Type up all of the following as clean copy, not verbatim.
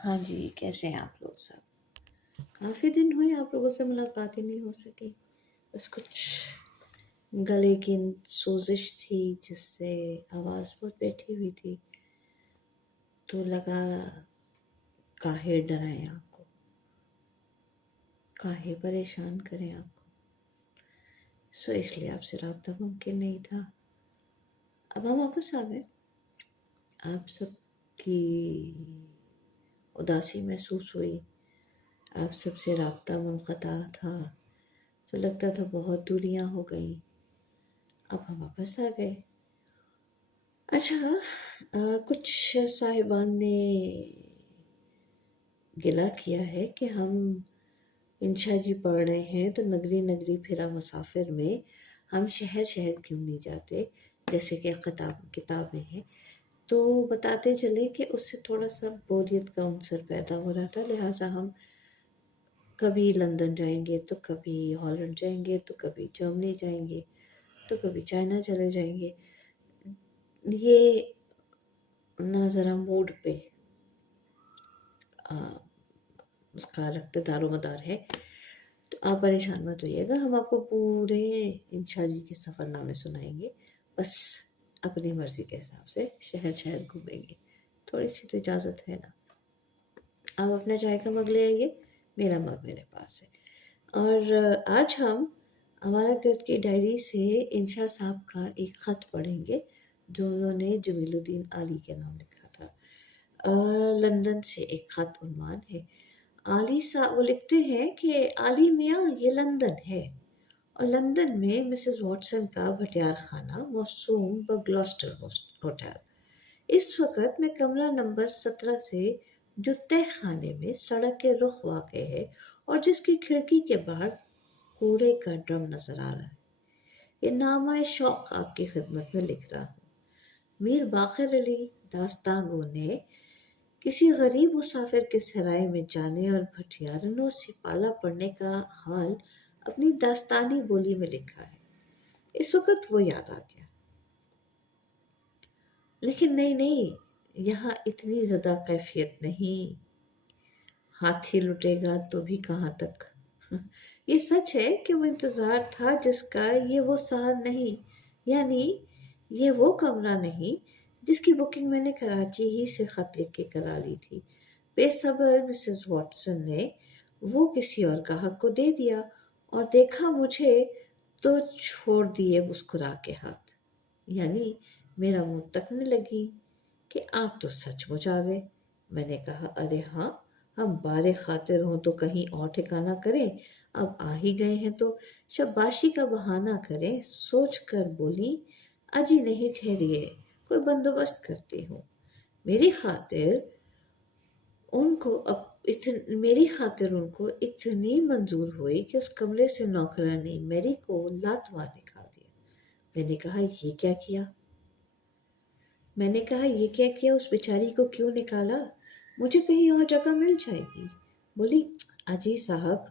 ہاں جی، کیسے ہیں آپ لوگ سب؟ کافی دن ہوئے آپ لوگوں سے ملاقات ہی نہیں ہو سکی۔ بس کچھ گلے کی سوزش تھی جس سے آواز بہت بیٹھی ہوئی تھی، تو لگا کاہے ڈرائیں آپ کو، کاہے پریشان کریں آپ کو، اس لیے آپ سے رابطہ ممکن نہیں تھا۔ اب ہم واپس آ گئے۔ آپ سب کی اداسی محسوس ہوئی، آپ سب سے رابطہ منقطع تھا، تو لگتا تھا بہت دوریاں ہو گئیں۔ اب ہم واپس آ گئے۔ اچھا، کچھ صاحبان نے گلہ کیا ہے کہ ہم انشا جی پڑھ رہے ہیں تو نگری نگری پھرا مسافر میں ہم شہر شہر کیوں نہیں جاتے، جیسے کہ کتاب میں ہے۔ تو بتاتے چلے کہ اس سے تھوڑا سا بوریت کا عنصر پیدا ہو رہا تھا، لہٰذا ہم کبھی لندن جائیں گے تو کبھی ہالینڈ جائیں گے تو کبھی جرمنی جائیں گے تو کبھی چائنا چلے جائیں گے۔ یہ نہ ذرا موڈ پہ اس کا رکھتے دار و مدار ہے، تو آپ پریشان مت ہوئیے گا، ہم آپ کو پورے انشا جی کے سفر نامے سنائیں گے، بس اپنی مرضی کے حساب سے شہر شہر گھومیں گے، تھوڑی سی تو اجازت ہے نا۔ آپ اپنا چائے کا مگ لے آئیے، میرا مگ میرے پاس ہے۔ اور آج ہم ہمارا گرد کی ڈائری سے انشا صاحب کا ایک خط پڑھیں گے جو انہوں نے جمیل الدین علی کے نام لکھا تھا۔ لندن سے ایک خط عنوان ہے۔ علی صاحب وہ لکھتے ہیں کہ علی میاں یہ لندن ہے، اور لندن میں مسز واٹسن کا بھٹیار خانہ موسوم بگلاسٹر ہوٹل۔ اس وقت میں کمرہ نمبر 17 سے جو تہ خانے میں سڑک کے رخ واقع ہے اور جس کی کھڑکی کے باہر کوڑے کا ڈرم نظر آ رہا ہے، یہ نامہ شوق آپ کی خدمت میں لکھ رہا ہوں۔ میر باقر علی داستان گو نے کسی غریب مسافر کے سرائے میں جانے اور بھٹیارنوں سے پالا پڑنے کا حال اپنی داستانی بولی میں لکھا ہے۔ اس وقت وہ یاد آ گیا، لیکن نہیں، یہاں اتنی زیادہ کیفیت نہیں، ہاتھی لٹے گا تو بھی کہاں تک۔ یہ سچ ہے کہ وہ انتظار تھا جس کا یہ وہ سہر نہیں، یعنی یہ وہ کمرہ نہیں جس کی بکنگ میں نے کراچی ہی سے خط لکھ کے کرا لی تھی۔ بے صبر مسز واٹسن نے وہ کسی اور کا حق کو دے دیا اور دیکھا مجھے تو چھوڑ دیے مسکرا کے ہاتھ، یعنی میرا منہ تکنے لگی کہ آپ تو سچ مچ آ گئے۔ میں نے کہا ارے ہاں، ہم بارے خاطر ہوں تو کہیں اور ٹھکانہ کریں، اب آ ہی گئے ہیں تو شباشی کا بہانہ کریں۔ سوچ کر بولی اجی نہیں ٹھہریے، کوئی بندوبست کرتی ہوں۔ میری خاطر ان کو اتنی منظور ہوئی کہ اس کمرے سے نوکرانی میری کو لات مار نکال دیا۔ میں نے کہا یہ کیا کیا، اس بیچاری کو کیوں نکالا، مجھے کہیں اور جگہ مل جائے گی۔ بولی اجی صاحب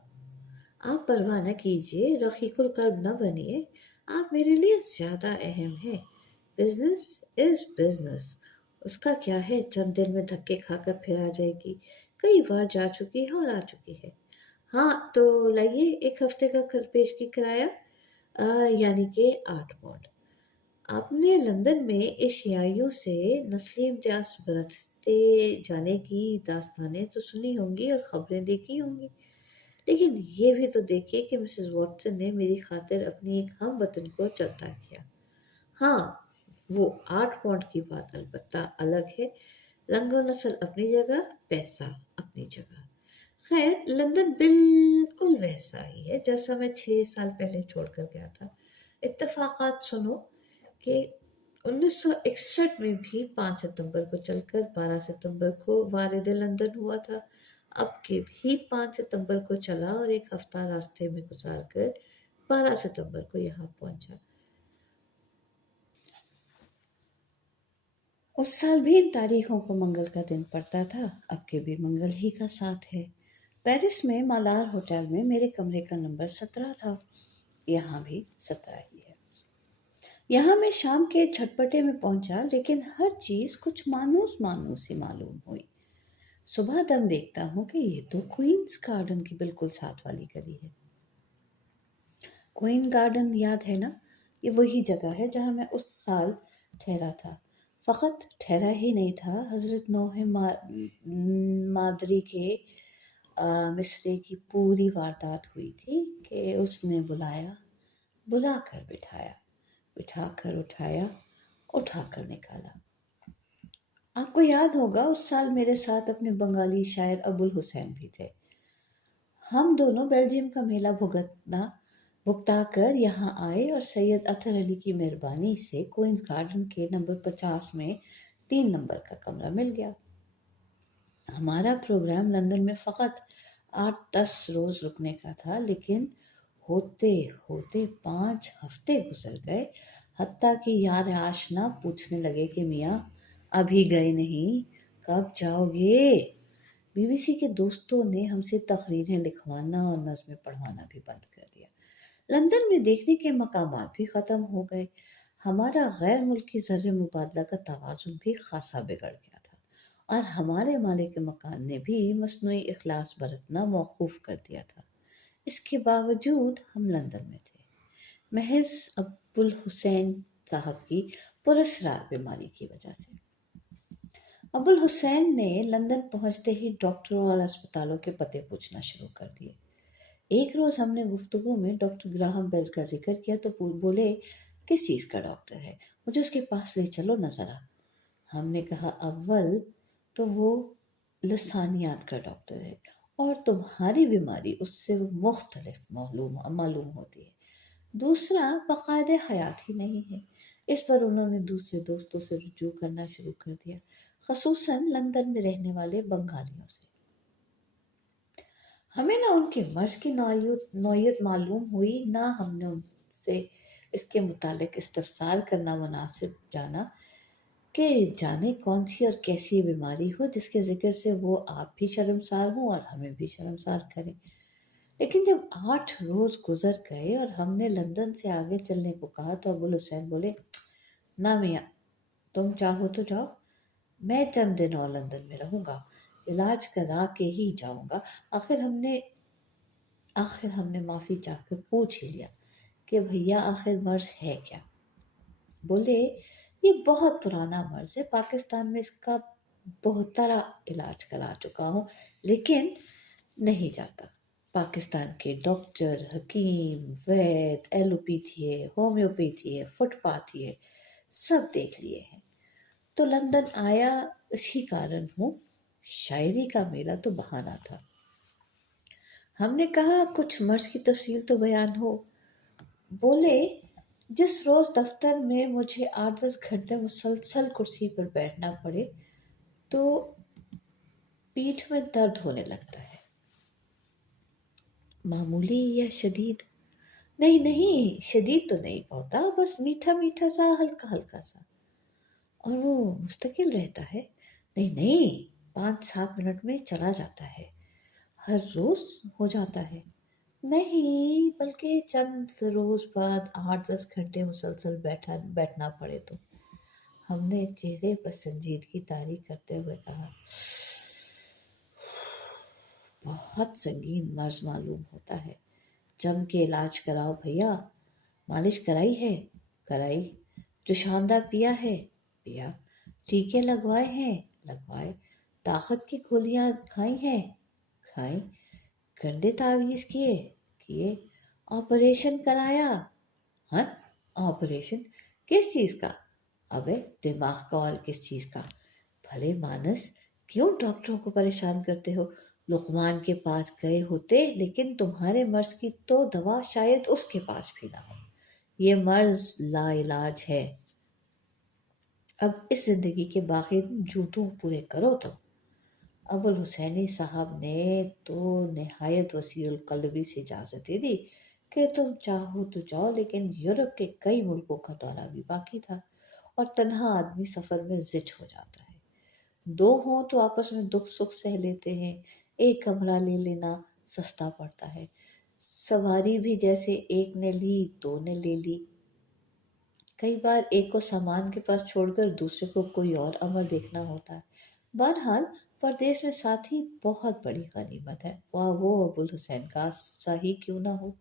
آپ پرواہ نہ کیجیے، رقیق القلب نہ بنیے، آپ میرے لیے زیادہ اہم ہیں۔ بزنس از بزنس، اس کا کیا ہے، چند دن میں دھکے کھا کر پھر آ جائے گی، کئی بار جا چکی ہے اور آ چکی ہے۔ ہاں تو لائیے ایک ہفتے کا پیشگی کرایہ، یعنی کہ 8 پاؤنڈ۔ آپ نے لندن میں ایشیائیوں سے نسلی امتیاز برتتے جانے کی داستانیں تو سنی ہوں گی اور خبریں دیکھی ہوں گی، لیکن یہ بھی تو دیکھیے کہ مسز واٹسن نے میری خاطر اپنی ایک ہم وطن کو چلتا کیا۔ ہاں وہ 8 پاؤنڈ کی بات البتہ الگ ہے، رنگ و نسل اپنی جگہ، پیسہ اپنی جگہ۔ خیر لندن بالکل ویسا ہی ہے جیسا میں 6 سال پہلے چھوڑ کر گیا تھا۔ اتفاقات سنو کہ 1961 میں بھی 5 ستمبر کو چل کر 12 ستمبر کو وارد لندن ہوا تھا، اب کے بھی 5 ستمبر کو چلا اور ایک ہفتہ راستے میں گزار کر 12 ستمبر کو یہاں پہنچا۔ اس سال بھی ان تاریخوں کو منگل کا دن پڑتا تھا، اب کے بھی منگل ہی کا ساتھ ہے۔ پیرس میں مالار ہوٹل میں میرے کمرے کا نمبر 17 تھا، یہاں بھی 17 ہی ہے۔ یہاں میں شام کے جھٹپٹے میں پہنچا، لیکن ہر چیز کچھ مانوس ہی معلوم ہوئی۔ صبح دم دیکھتا ہوں کہ یہ تو کوئنز گارڈن کی بالکل ساتھ والی گلی ہے۔ کوئن گارڈن یاد ہے نا؟ یہ وہی جگہ ہے جہاں میں اس سال ٹھہرا تھا۔ فقط ٹھہرا ہی نہیں تھا، حضرت نوح مادری کے مصرے کی پوری واردات ہوئی تھی کہ اس نے بلا کر بٹھایا، بٹھا کر اٹھایا، اٹھا کر نکالا۔ آپ کو یاد ہوگا اس سال میرے ساتھ اپنے بنگالی شاعر ابو الحسین بھی تھے۔ ہم دونوں بیلجیم کا میلہ بھگتا کر یہاں آئے اور سید اطہر علی کی مہربانی سے کوئنز گارڈن کے نمبر 50 میں 3 نمبر کا کمرہ مل گیا۔ ہمارا پروگرام لندن میں فقط 8-10 روز رکنے کا تھا، لیکن ہوتے ہوتے 5 ہفتے گزر گئے، حتیٰ کہ یار آشنا پوچھنے لگے کہ میاں ابھی گئے نہیں، کب جاؤ گے؟ بی بی سی کے دوستوں نے ہم سے تقریریں لکھوانا اور نظمیں پڑھوانا بھی بند کر دیا۔ لندن میں دیکھنے کے مقامات بھی ختم ہو گئے۔ ہمارا غیر ملکی زر مبادلہ کا توازن بھی خاصا بگڑ گیا تھا، اور ہمارے مالک مکان نے بھی مصنوعی اخلاص برتنا موقوف کر دیا تھا۔ اس کے باوجود ہم لندن میں تھے، محض ابو الحسین صاحب کی پراسرار بیماری کی وجہ سے۔ ابو الحسین نے لندن پہنچتے ہی ڈاکٹروں اور اسپتالوں کے پتے پوچھنا شروع کر دیے۔ ایک روز ہم نے گفتگو میں ڈاکٹر گراہم بیل کا ذکر کیا تو بولے، کس چیز کا ڈاکٹر ہے؟ مجھے اس کے پاس لے چلو نہ ذرا۔ ہم نے کہا، اول تو وہ لسانیات کا ڈاکٹر ہے اور تمہاری بیماری اس سے مختلف معلوم ہوتی ہے۔ دوسرا باقاعدہ حیات ہی نہیں ہے۔ اس پر انہوں نے دوسرے دوستوں سے رجوع کرنا شروع کر دیا، خصوصاً لندن میں رہنے والے بنگالیوں سے۔ ہمیں نہ ان کے مرض کی نوعیت معلوم ہوئی، نہ ہم نے ان سے اس کے متعلق استفسار کرنا مناسب جانا کہ جانے کون سی اور کیسی بیماری ہو جس کے ذکر سے وہ آپ بھی شرمسار ہوں اور ہمیں بھی شرمسار کریں۔ لیکن جب 8 روز گزر گئے اور ہم نے لندن سے آگے چلنے کو کہا تو ابو الحسین بولے، نہ میاں، تم چاہو تو جاؤ، میں چند دن اور لندن میں رہوں گا، علاج کرا کے ہی جاؤں گا۔ آخر ہم نے معافی چاہ کر پوچھ ہی لیا کہ بھیا آخر مرض ہے کیا؟ بولے، یہ بہت پرانا مرض ہے، پاکستان میں اس کا بہت طرح علاج کرا چکا ہوں لیکن نہیں جاتا۔ پاکستان کے ڈاکٹر، حکیم، وید، ایلوپیتھی ہے، ہومیوپیتھی ہے، فٹ پاتھی ہے، سب دیکھ لیے ہیں، تو لندن آیا اسی کارن ہوں۔ شاعری کا میلہ تو بہانہ تھا۔ ہم نے کہا، کچھ مرض کی تفصیل تو بیان ہو۔ بولے، جس روز دفتر میں مجھے 8-10 گھنٹے مسلسل کرسی پر بیٹھنا پڑے تو پیٹھ میں درد ہونے لگتا ہے۔ معمولی یا شدید؟ نہیں، شدید تو نہیں ہوتا، بس میٹھا میٹھا سا، ہلکا ہلکا سا۔ اور وہ مستقل رہتا ہے؟ نہیں، 5-7 منٹ میں چلا جاتا ہے۔ ہر روز ہو جاتا ہے؟ نہیں، بلکہ چند روز بعد 8-10 گھنٹے مسلسل بیٹھنا پڑے تو۔ ہم نے چہرے پر سنجیدگی طاری کرتے ہوئے کہا، بہت سنگین مرض معلوم ہوتا ہے، جم کے علاج کراؤ بھیا۔ مالش کرائی ہے؟ کرائی۔ جوشاندہ پیا ہے؟ پیا۔ ٹیکے لگوائے ہیں؟ لگوائے۔ طاقت کی گولیاں کھائی ہیں؟ کھائیں۔ گنڈے تعویذ کیے۔ آپریشن کرایا؟ ہاں، آپریشن کس چیز کا؟ ابے دماغ کا، اور کس چیز کا؟ بھلے مانس، کیوں ڈاکٹروں کو پریشان کرتے ہو؟ لقمان کے پاس گئے ہوتے، لیکن تمہارے مرض کی تو دوا شاید اس کے پاس بھی نہ ہو۔ یہ مرض لا علاج ہے۔ اب اس زندگی کے باقی جوتوں پورے کرو تم۔ ابو الحسینی صاحب نے تو نہایت وسیع القلبی سے اجازت دے دی کہ تم چاہو تو جاؤ، لیکن یورپ کے کئی ملکوں کا دورہ بھی باقی تھا اور تنہا آدمی سفر میں زچ ہو جاتا ہے۔ 2 ہوں تو آپس میں دکھ سکھ سہ لیتے ہیں، ایک کمرہ لے لینا سستا پڑتا ہے۔ سواری بھی جیسے ایک نے لی 2 نے لے لی۔ کئی بار ایک کو سامان کے پاس چھوڑ کر دوسرے کو کوئی اور امر دیکھنا ہوتا ہے۔ بہرحال پردیس میں ساتھی بہت بڑی غنیمت ہے، خواہ وہ ابوالحسین کا سا ہی کیوں نہ ہو۔